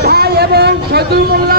ভাই এবং সদুল মোল্লা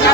Hey,